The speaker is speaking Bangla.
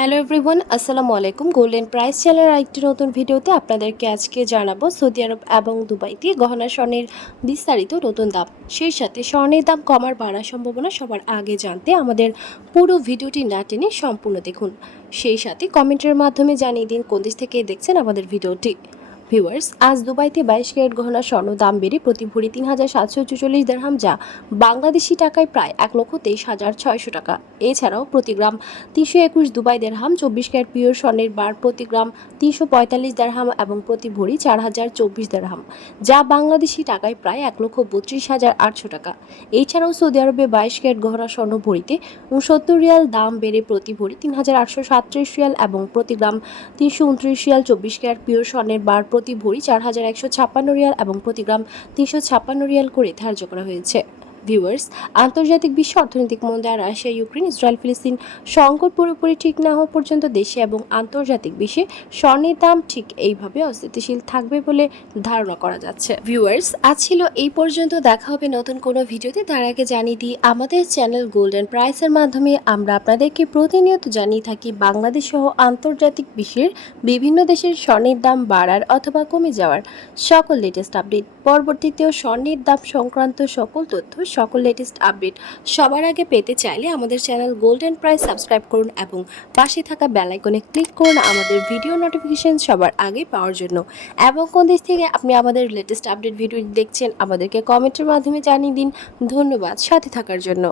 হ্যালো এভরিওয়ান আসসালামু আলাইকুম গোল্ডেন প্রাইস চ্যানেলের আরেকটি নতুন ভিডিওতে আপনাদেরকে আজকে জানাব সৌদি আরব এবং দুবাইতে গহনা স্বর্ণের বিস্তারিত নতুন দাম। সেই সাথে স্বর্ণের দাম কমার বাড়ার সম্ভাবনা সবার আগে জানতে আমাদের পুরো ভিডিওটি না টেনে সম্পূর্ণ দেখুন। সেই সাথে কমেন্টের মাধ্যমে জানিয়ে দিন কোন দেশ থেকে দেখছেন আমাদের ভিডিওটি। ভিউয়ার্স আজ দুবাইতে বাইশ ক্যারেট গহনা স্বর্ণ দাম বেড়ে প্রতি ভরি তিন হাজার সাতশো চুচল্লিশ দেড়হাম যা বাংলাদেশি টাকায় প্রায় এক লক্ষ তেইশ হাজার ছয়শো টাকা। এছাড়াও প্রতি গ্রাম তিনশো একুশ দুবাই দেড়হাম চব্বিশ ক্যারেট পিওর স্বর্ণের বার প্রতি গ্রাম তিনশো পঁয়তাল্লিশ দেড়হাম এবং প্রতি ভরি চার হাজার চব্বিশ দেড়হাম যা বাংলাদেশি টাকায় প্রায় এক লক্ষ বত্রিশ হাজার আটশো টাকা। এছাড়াও সৌদি আরবে বাইশ ক্যারেট গহনা স্বর্ণ ভরিতে উনসত্তর রিয়াল দাম বেড়ে প্রতি ভরি তিন হাজার আটশো সাতত্রিশ রিয়াল এবং প্রতি গ্রাম তিনশো উনত্রিশ রিয়াল চব্বিশ ক্যারেট পিওর স্বর্ণের বার প্রতি ভরি চার হাজার একশো ছাপ্পান্ন রিয়াল এবং প্রতি গ্রাম তিনশো ছাপ্পান্ন রিয়াল করে ধার্য করা হয়েছে। ভিউয়ার্স আন্তর্জাতিক বিশ্ব অর্থনৈতিক মন্দা রাশিয়া, ইউক্রেন, ইসরায়েল, ফিলিস্তিন, সংকট পুরোপুরি ঠিক না হওয়া পর্যন্ত দেশে এবং আন্তর্জাতিক বিশ্বে স্বর্ণের দাম ঠিক এইভাবে অস্থিতিশীল থাকবে বলে ধারণা করা যাচ্ছে। ভিউয়ার্স আজ ছিল এই পর্যন্ত। দেখা হবে নতুন কোনো ভিডিওতে। তার আগে জানিয়ে দিই, আমাদের চ্যানেল গোল্ডেন প্রাইসের মাধ্যমে আমরা আপনাদেরকে প্রতিনিয়ত জানিয়ে থাকি, বাংলাদেশ সহ আন্তর্জাতিক বিশ্বের বিভিন্ন দেশের স্বর্ণের দাম বাড়ার অথবা কমে যাওয়ার সকল লেটেস্ট আপডেট পরবর্তীতেও স্বর্ণের দাম সংক্রান্ত সকল তথ্য সকল লেটেস্ট আপডেট সবার আগে পেতে চাইলে আমাদের চ্যানেল গোল্ডেন প্রাইস সাবস্ক্রাইব করুন এবং পাশে থাকা বেলাইকনে ক্লিক করুন আমাদের ভিডিও নোটিফিকেশান সবার আগে পাওয়ার জন্য। এবং কোন দেশ থেকে আপনি আমাদের লেটেস্ট আপডেট ভিডিও দেখছেন, আমাদেরকে কমেন্টের মাধ্যমে জানিয়ে দিন। ধন্যবাদ, সাথে থাকার জন্য।